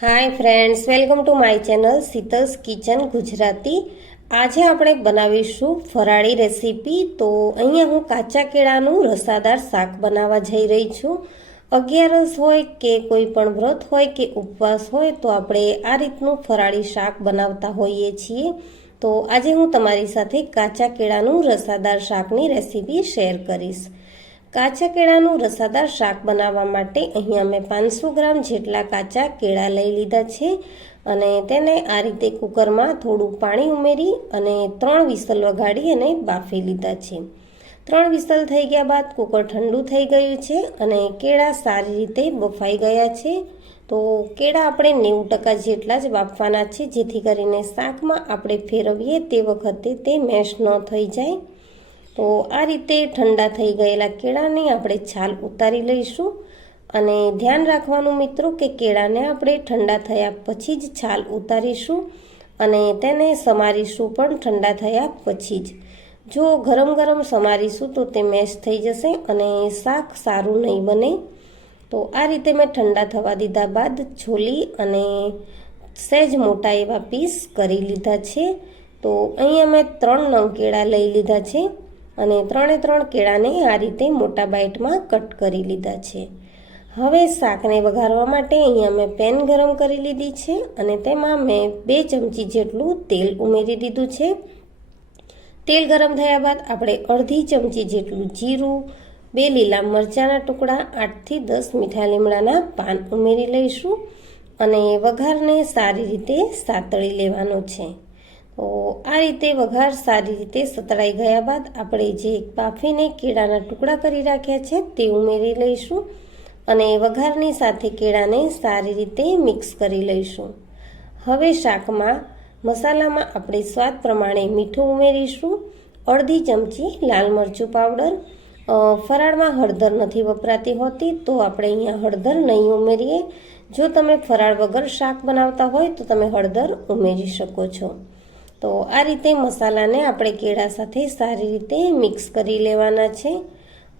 Hi friends welcome to my channel Sheetal's kitchen Gujarati આજે આપણે બનાવીશું ફરાળી રેસીપી. તો અહીંયા હું કાચા કેળાનું રસાદાર શાક બનાવવા જઈ રહી છું. અગિયારસ હોય કે કોઈ પણ વ્રત હોય કે ઉપવાસ હોય, તો આપણે આ રીતનું ફરાળી શાક બનાવતા હોઈએ છીએ. તો આજે હું તમારી સાથે કાચા કેળાનું રસાદાર શાકની રેસીપી શેર કરીશ. કાચા કેળાનું રસાદાર શાક બનાવવા માટે અહીંયા મેં પાંચસો ગ્રામ જેટલા કાચા કેળા લઈ લીધા છે અને તેને આ રીતે કુકરમાં થોડું પાણી ઉમેરી અને ત્રણ વિસલ વગાડી અને બાફી લીધા છે. ત્રણ વિસલ થઈ ગયા બાદ કુકર ઠંડુ થઈ ગયું છે અને કેળા સારી રીતે બફાઈ ગયા છે. તો કેળા આપણે નેવું ટકા જેટલા જ બાફવાના છે, જેથી કરીને શાકમાં આપણે ફેરવીએ તે વખતે તે મેશ ન થઈ જાય. તો આ રીતે ઠંડા થઈ ગયેલા કેળાને આપણે છાલ ઉતારી લઈશું અને ધ્યાન રાખવાનું મિત્રો કે કેળાને આપણે ઠંડા થયા પછી જ છાલ ઉતારીશું અને તેને સમારીશું પણ ઠંડા થયા પછી જ. જો ગરમ ગરમ સમારીશું તો તે મેશ થઈ જશે અને શાક સારું નહીં બને. તો આ રીતે મેં ઠંડા થવા દીધા બાદ છોલી અને સહેજ મોટા એવા પીસ કરી લીધા છે. તો અહીંયા મેં ત્રણ નવ કેળા લઈ લીધા છે. અને ત્રણે ત્રણ કેળાને આ રીતે મોટા બાઇટમાં કટ કરી લીધા છે. હવે શાકને વઘારવા માટે અહીંયા મેં પેન ગરમ કરી લીધી છે અને તેમાં મેં બે ચમચી જેટલું તેલ ઉમેરી દીધું છે. તેલ ગરમ થયા બાદ આપણે અડધી ચમચી જેટલું જીરું, બે લીલા મરચાંના ટુકડા, આઠથી દસ મીઠા લીમડાના પાન ઉમેરી લઈશું અને વઘારને સારી રીતે સાતળી લેવાનો છે. આ રીતે વઘાર સારી રીતે સતળાઈ ગયા બાદ આપણે જે બાફીને કેળાના ટુકડા કરી રાખ્યા છે તે ઉમેરી લઈશું અને વઘારની સાથે કેળાને સારી રીતે મિક્સ કરી લઈશું. હવે શાકમાં મસાલામાં આપણે સ્વાદ પ્રમાણે મીઠું ઉમેરીશું, અડધી ચમચી લાલ મરચું પાવડર ફરાળમાં હળદર નથી વપરાતી હોતી તો આપણે અહીંયા હળદર નહીં ઉમેરીએ. જો તમે ફરાળ વગર શાક બનાવતા હોય તો તમે હળદર ઉમેરી શકો છો. તો આ રીતે મસાલાને આપણે કેળા સાથે સારી રીતે મિક્સ કરી લેવાના છે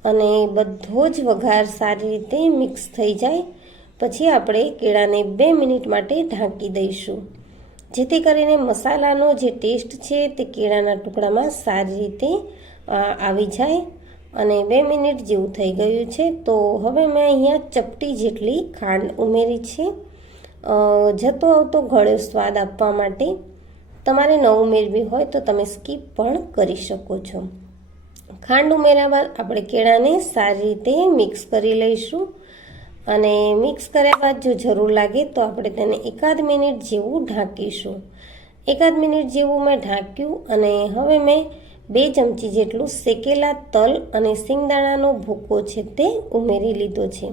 અને બધો જ વઘાર સારી રીતે મિક્સ થઈ જાય. પછી આપણે કેળાને બે મિનિટ માટે ઢાંકી દઈશું. જેથી કરીને મસાલાનો જે ટેસ્ટ છે તે કેળાના ટુકડામાં સારી રીતે આવી જાય અને બે મિનિટ જેવું થઈ ગયું છે. તો હવે મેં અહીંયા ચપટી જેટલી ખાંડ ઉમેરી છે. જતો આવતો ગળ્યો સ્વાદ આપવા માટે તમારે ન ઉમેરવી હોય તો તમે સ્કીપ પણ કરી શકો છો. ખાંડ ઉમેર્યા બાદ આપણે કેળાને સારી રીતે મિક્સ કરી લઈશું. અને મિક્સ કર્યા બાદ જો જરૂર લાગે તો આપણે તેને એકાદ મિનિટ જેવું ઢાંકીશું. એકાદ મિનિટ જેવું મેં ઢાંક્યું અને હવે મેં બે ચમચી જેટલું શેકેલા તલ અને સિંગદાણાનો ભૂકો છે તે ઉમેરી લીધો છે.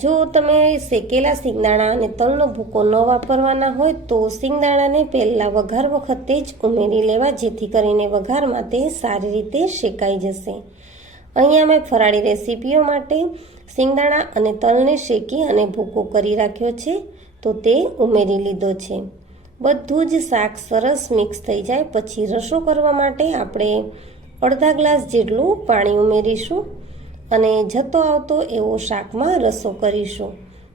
જો તમે શેકેલા સિંગદાણા અને તલનો ભૂકો ન વાપરવાના હોય તો સિંગદાણાને પહેલાં વઘાર વખતે જ ઉમેરી લેવા, જેથી કરીને વઘારમાં તે સારી રીતે શેકાઈ જશે. અહીંયા મેં ફરાળી રેસીપીઓ માટે સિંગદાણા અને તલને શેકી અને ભૂકો કરી રાખ્યો છે, તો તે ઉમેરી લીધો છે. બધું જ શાક સરસ મિક્સ થઈ જાય, પછી રસો કરવા માટે આપણે અડધા ગ્લાસ જેટલું પાણી ઉમેરીશું. અને જતો આવતો એવો શાકમાં રસો કરીશું.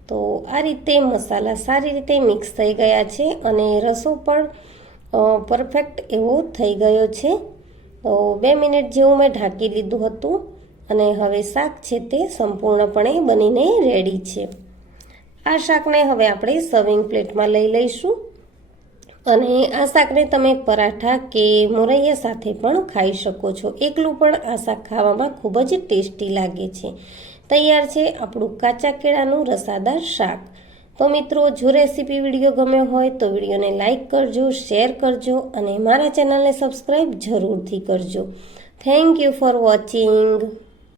તો આ રીતે મસાલા સારી રીતે મિક્સ થઈ ગયા છે અને રસો પણ પરફેક્ટ એવો થઈ ગયો છે. તો બે મિનિટ જેવું મેં ઢાંકી લીધું હતું અને હવે શાક છે તે સંપૂર્ણપણે બનીને રેડી છે. આ શાકને હવે આપણે સર્વિંગ પ્લેટમાં લઈ લઈશું. અને આ શાકને તમે પરાઠા કે મોરૈયા સાથે પણ ખાઈ શકો છો. એકલું પણ આ શાક ખાવામાં ખૂબ જ ટેસ્ટી લાગે છે. તૈયાર છે આપણું કાચા કેળાનું રસાદાર શાક. તો મિત્રો, જો રેસીપી વીડિયો ગમ્યો હોય તો વિડીયોને લાઇક કરજો, શેર કરજો અને મારા ચેનલને સબસ્ક્રાઈબ જરૂરથી કરજો. Thank you for watching.